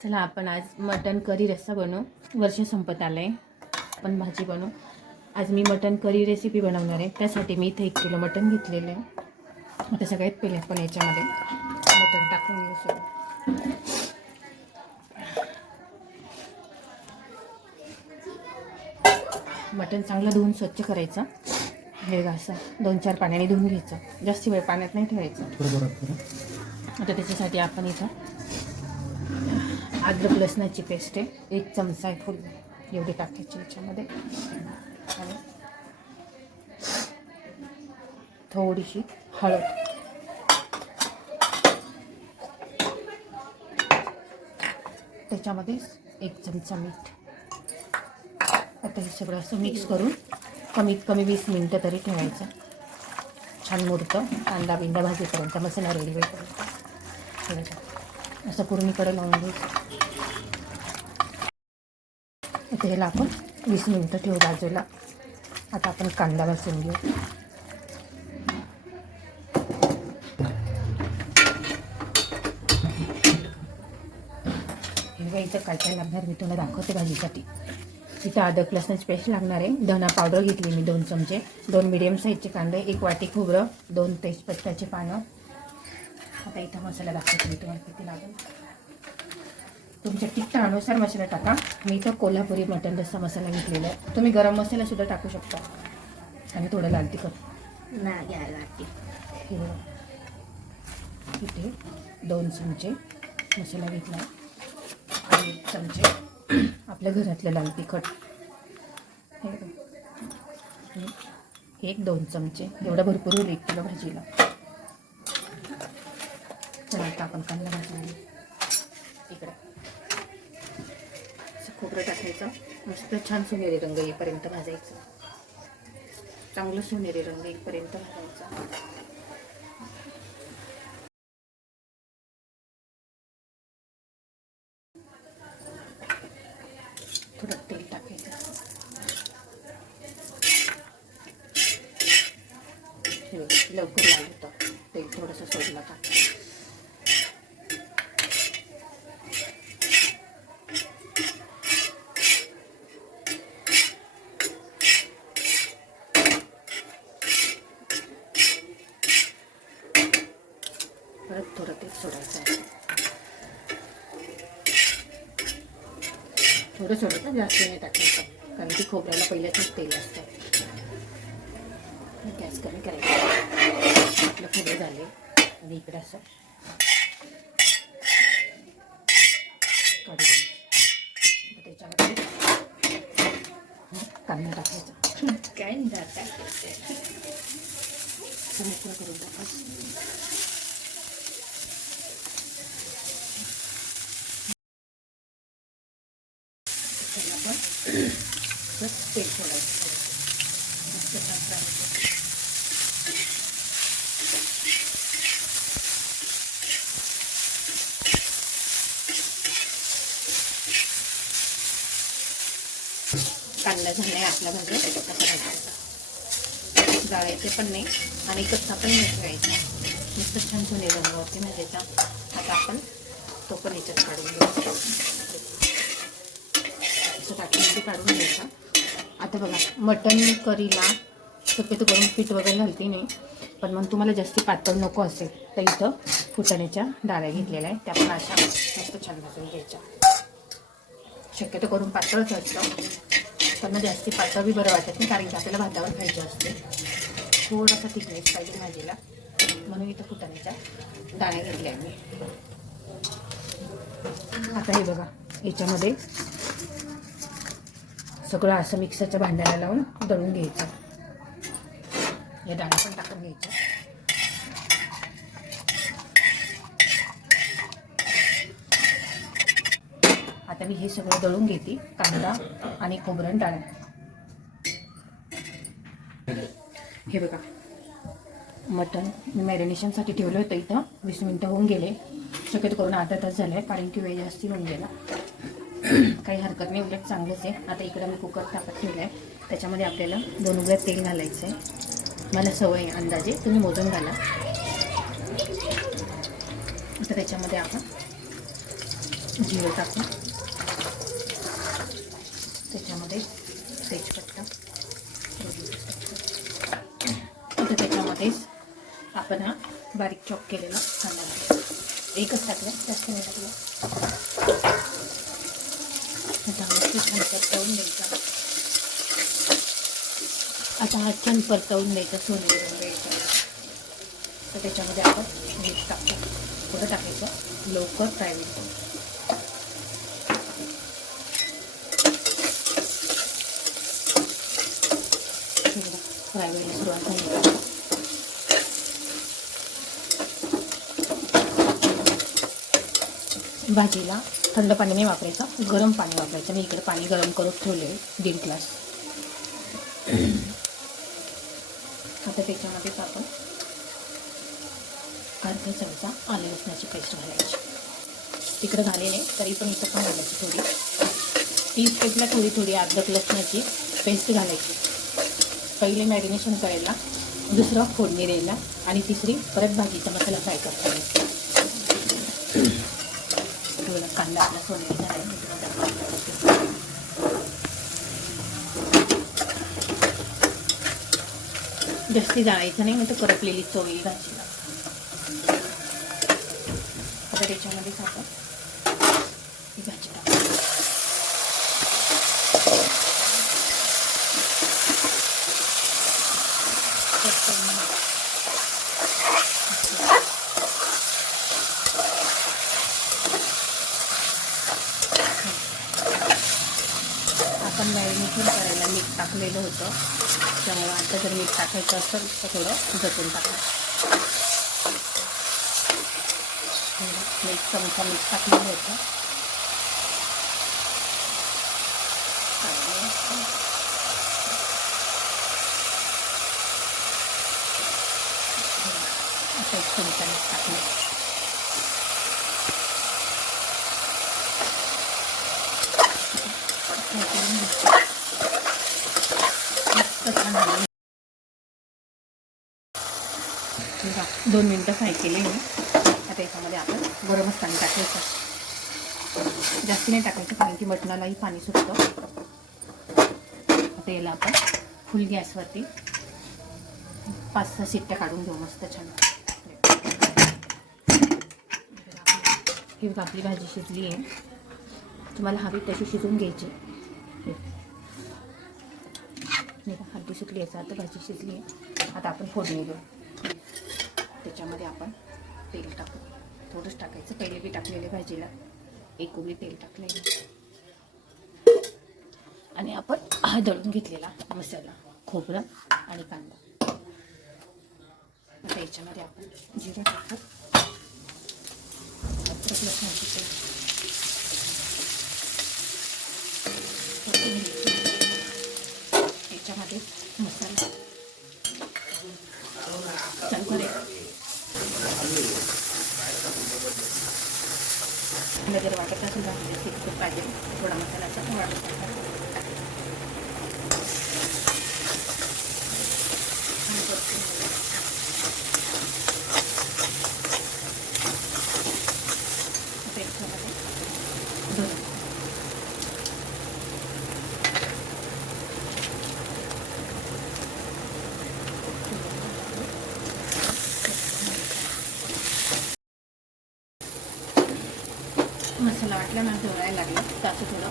चला आपण आज मटन करी रस्सा बनवू. वर्ष संपत आलं आहे, आपण भाजी बनवू. आज मी मटन करी रेसिपी बनवणार आहे. त्यासाठी मी इथे 1 किलो मटन घेतलेलं आहे. आता सगळ्यात पहिले आपण याच्यामध्ये मटन टाकून घेऊ शकतो. मटन चांगलं धुवून स्वच्छ करायचं. हे असं 2-4 पाण्याने धुवून घ्यायचं. जास्त वेळ पाण्यात नाही ठेवायचं. आता त्याच्यासाठी आपण इथं अद्रक लसणाची पेस्ट आहे, 1 चमचा आहे फुल, एवढी टाकायची याच्यामध्ये. आणि थोडीशी हळद, त्याच्यामध्ये 1 चमचा मीठ. आता हे सगळं असं मिक्स करून कमीत कमी 20 मिनटं तरी ठेवायचं. छान मुरतं. कांदा बिंदा भाजीपर्यंत मसाला रेडी होईपर्यंत असं पूर्णीकडे लावून घ्यायचं. आता ह्याला आपण 20 मिनटं ठेवू बाजूला. आता आपण कांदा भाजून घेऊ. हे इथं काय काय लागणार मी तुला दाखवते भाजीसाठी. इथं अद्रक लसणाची पेस्ट लागणार आहे. धना पावडर घेतली मी 2 चमचे, 2 मिडियम साईजचे कांदे, 1 वाटी खोबरं, 2 तेजपत्त्याची पानं. आता इथं मसाला दाखवते मी तुम्हाला किती लागेल. तुमच्या तिखटानुसार मसाला टाका. मी इथं कोल्हापुरी मटन रस्सा मसाला घेतलेला आहे. तुम्ही गरम मसाला सुद्धा टाकू शकता. आणि थोडं लाल तिखट नाही घ्यायला लागते. इथे 2 चमचे मसाला घेतला आणि 1 चमचे आपल्या घरातलं लाल तिखट. 1-2 चमचे एवढा भरपूर होईल 1 किलो भाजीला. चला आता आपण कांदा भाजून घेऊ. इकडे खोबरं टाकायचं. मस्त छान सोनेरी रंग येईपर्यंत भाजायचं. चांगलं सोनेरी रंग येईपर्यंत भाजायचं. थोडं तेल टाकायचं. लवकर लाल होतं. तेल थोडंसं सोडलं का परत थोडं तेल सोडायचं आहे. थोडं सोडायचं, जास्त नाही टाकायचं, कारण की खोबऱ्याला पहिल्याच तेल असतं. गॅस कमी करायचा. आपलं खोबरं झाले आणि इकडे असं काढू द्यायचं. त्याच्यामध्ये कांदा टाकायचा. काय मोकळं करून टाकायचं. तेल सोडायचं. मस्त छान फ्राय होतं. कांदा झाला आहे आपला भाजी. कसा भाजायचा, जाळायचे पण नाही आणि कच्चा पण नाही ठेवायचा. मस्त छान सोने रंगावरती भाजायचा. आता आपण तो पण याच्यात काढून घेऊ. टाकीमध्ये काढून घ्यायचा. आता बघा, मटन करीला शक्यतो करून पीठ वगैरे घालते नाही, पण मग तुम्हाला जास्ती पातळ नको असेल तर इथं फुटाण्याच्या डाळ्या घेतलेल्या आहेत. त्या पण अशा मस्त छान भाजून घ्यायच्या. शक्यतो करून पातळच असतं, पण जास्ती पातळ बी बरं वाटत नाही, कारण की आपल्याला भातावर खायचं असते. थोडासा थिकनेस पाहिजे भाजीला, म्हणून इथं फुटाण्याच्या डाळ्या घेतल्या मी. आता हे बघा, याच्यामध्ये सगळं असं मिक्सरच्या भांड्याला लावून दळून घ्यायचं. या डाळ्या पण टाकून घ्यायच्या. आता मी हे सगळं दळून घेते, कांदा आणि खोबरं डाळ्या. हे बघा, मटण मी मॅरिनेशनसाठी ठेवलं होतं इथं. 20 मिनटं होऊन गेले. शक्यतो करून अर्धा तास झाला आहे, कारण की वेळ जास्ती होऊन गेला. काही हरकत नाही, उलट चांगलंच आहे. आता इकडं मी कुकर तापत ठेवलं आहे. त्याच्यामध्ये आपल्याला 2 उघड्या तेल घालायचं आहे. मला सवय अंदाजे, तुम्ही मोजून घाला. तर त्याच्यामध्ये आपण जिरं टाकून त्याच्यामध्ये तेजपत्ता, आता त्याच्यामध्येच आपण हा बारीक चॉप केलेला कांदा टाकला. एकच टाकलं, जास्त नाही टाकलं. आता छान परतवून द्यायचा. आता हा छान परतवून द्यायचा, सोनेरी द्यायचा. तर त्याच्यामध्ये आपण मीठ टाकतो. थोडं टाकायचं, लवकर फ्राय होईल. फ्राय व्हायला सुरुवात झाली. भाजीला थंड पाणी नाही वापरायचं, गरम पाणी वापरायचं. मी इकडे पाणी गरम करून ठेवले 1.5 ग्लास. आता त्याच्यामध्येच आपण अर्धा चमचा आले लसणाची पेस्ट घालायची. तिकडे घालेले तरी पण इथं पण घालायची थोडी. ती स्टेपला थोडी अद्रक लसणाची पेस्ट घालायची. पहिले मॅरिनेशन करायला, दुसरं फोडणी द्यायला आणि तिसरी परत भाजीचा मसाला फ्राय करता. थोडा कांदा आपला सोनेरी झाला. जास्ती जाळायचं नाही, तर करपलेली चव येईल भाजीला. आता त्याच्यामध्येच आपण ही भाजी टाकू. आपण मॅरिनेशन करायला मीठ टाकलेलं होतं, त्यामुळे आता जर मीठ टाकायचं असेल तर थोडं जपून टाका. 1 चमचा मीठ टाकलेलं होतं. आता 1 चमचा मीठ टाकलं. बघा 2 मिनटं फ्राय केले मी. आता याच्यामध्ये आपण गरमच पाणी टाकायचं. जास्ती नाही टाकायचं कारण की मटणालाही पाणी सुटतं. आता याला आपण फुल गॅसवरती 5-6 शिट्ट्या काढून घेऊ मस्त छान. ही आपली भाजी शिजली आहे. तुम्हाला हवी तशी शिजून घ्यायची. हलकी सुकली याचा आता भाजी शिजली आहे. आता आपण फोडणी देऊ. त्याच्यामध्ये आपण तेल टाकू. थोडंच टाकायचं, पहिले बी टाकलेले भाजीला 1 उकळी तेल टाकलेलं. आणि आपण हा दळून घेतलेला मसाला, खोबरं आणि कांदा. आता याच्यामध्ये आपण जिरं टाकू. लसणाची पेस्ट, याच्यामध्ये मसाला जर वाटत असेल तर खूप पाहिजे थोडा मसाल्याचा वाटत मसाला वाटला मला जोरायला लागला तर असं थोडं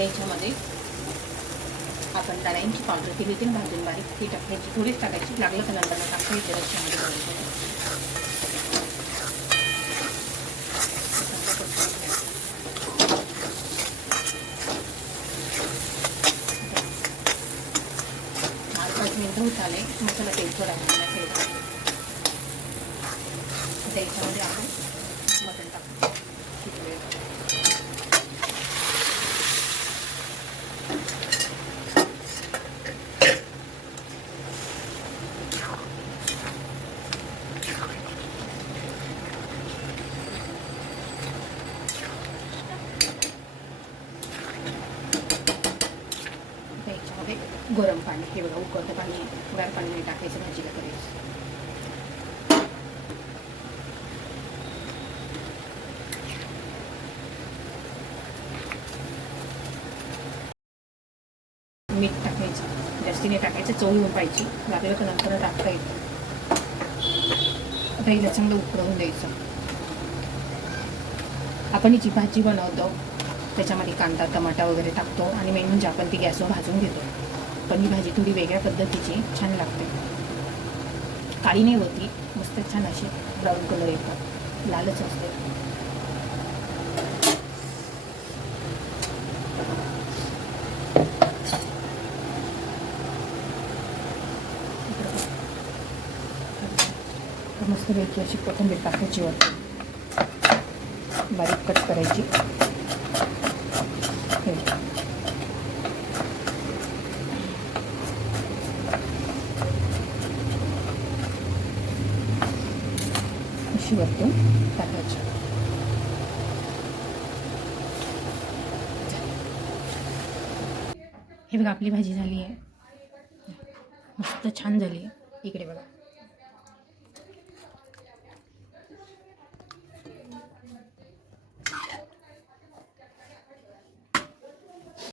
याच्यामध्ये आपण डाळींची पावडर केली होती ना भाजून बारीक, ती टाकायची. थोडीच टाकायची, लागलं तर नंतर टाकता येते रश्श्यामध्ये. मिनिटं होत आले, मसाला तेल थोडा ठेवा. याच्यामध्ये आपण मटण टाकू. याच्यामध्ये गरम पाणी, हे बघा उकळतं पाणी, गार पाणी नाही टाकायचं भाजीला करायचं. मीठ टाकायचं, जास्ती नाही टाकायचं, चव येऊन पाहिजे, लागलं तर नंतर टाकता येतं. आता हिला चांगलं उकळवून द्यायचं. आपण ही जी भाजी बनवतो त्याच्यामध्ये कांदा टमाटा वगैरे टाकतो आणि मेन म्हणजे आपण ती गॅसवर भाजून घेतो. पण ही भाजी थोडी वेगळ्या पद्धतीची छान लागते. काळी नाही होती, मस्त छान अशी ब्राऊन कलर येतात, लालच असते. मस्त वेगळी अशी कोथिंबीर टाकायची वरती, बारीक कट करायची. अशी वरतून टाकायची. हे बघा आपली भाजी झाली आहे, मस्त छान झाली आहे. इकडे बघा.